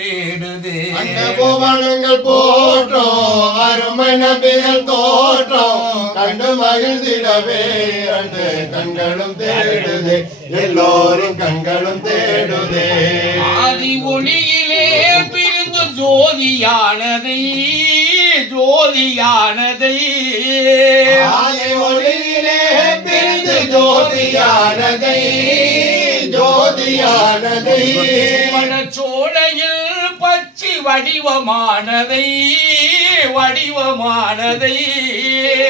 தேடுதே. அந்த புவனங்கள் போற்றோம் அருமை நபிகள் தோற்றம் கண்டு மகிழ்ந்திடவே அந்த கண்களும் தேடுதே, எல்லோரும் கண்களும் தேடுதே. ஆதி ஒளியிலே பிரிந்து ஜோதியானதை ஜோதியானதை ஆதி ஒளியிலே பிரிந்து ஜோதியானதை ஜோதியானதை மனச்சோலையில் பச்சி வடிவமானதை வடிவமானதை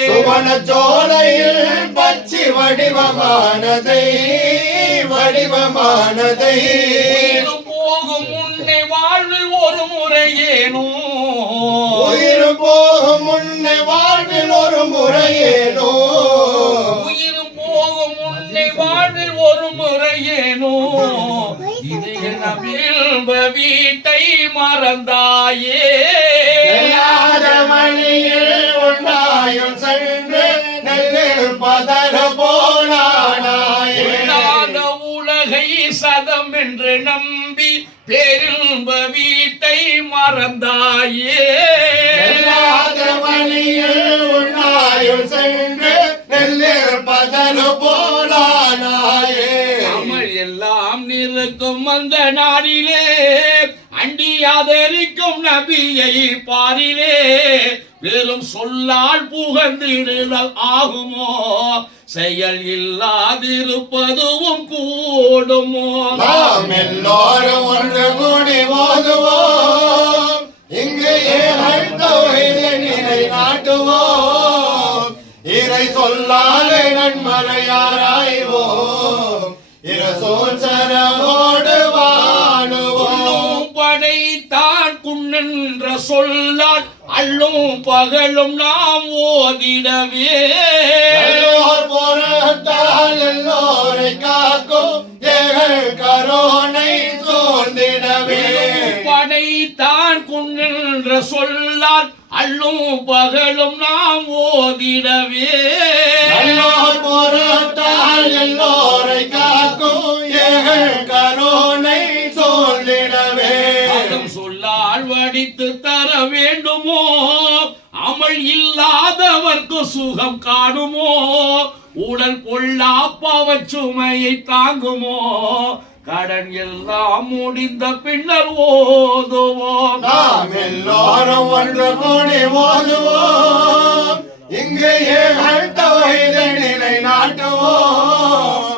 சுவன சோலையில் பச்சி வடிவமானதை வடிவமானதை போகும் முன்னே வாழ்வில் ஒரு முறையேனோ உயிர் போகும் முன்னே வாழ்வில் ஒரு முறையேனோ உயிர் போகும் முன்னே வாழ்வில் ஒரு முறையேனோ இது என்ன வீட்டை மறந்தாயே மணியில் உண்டாயும் சென்று நெல்லில் பதற போனாயே உலகை சதம் என்று நம்பி பெரும்ப வீட்டை மறந்தாயே மணியில் உண்டாயும் சென்று நெல்லில் பதற போனாயே அமல் எல்லாம் நிறுத்தும் அந்த நாடிலே அண்டி ஆதரிக்கும் நபியை பாரிலே வெறும் சொல்லால் புகழ்ந்திடுதல் ஆகுமோ செயல் இல்லாதிருப்பதுவும் கூடுமோ நாம் எல்லோரும் ஒன்று கூடி ஓதுவோம் இங்கு நிலை நாட்டுவோம் இறை சொல்லாலே நன்மறையாராய்வோம் இரசோல் சரமோடு வாழுவோம் படைத்தான் குன்னென்ற சொல்லால் அள்ளும் பகலும் நாம் ஓதிடவே பொருட்டால் எல்லோரை காக்கும் எங்கள் கரோனை சோர்ந்திடவே படைத்தான் குன்னென்ற சொல்லால் அள்ளும் பகலும் நாம் ஓதிடவே பொருட்டால் எல்லோரை காக்கும் எங்கள் கரோனை சோர்ந்திடவே சொல்லால் வடித்து தர வேண்டுமோ அமல் இல்லாதவர்க்கு சுகம் காணுமோ உடல் கொள்ளா பவச்சுமையை தாங்குமோ கடன் எல்லாம் முடிந்த பின்னர் ஓதுவோம் நாம் எல்லோரும் ஒன்று கூடி ஓதுவோம் இங்கே நிலை நாட்டுவோம்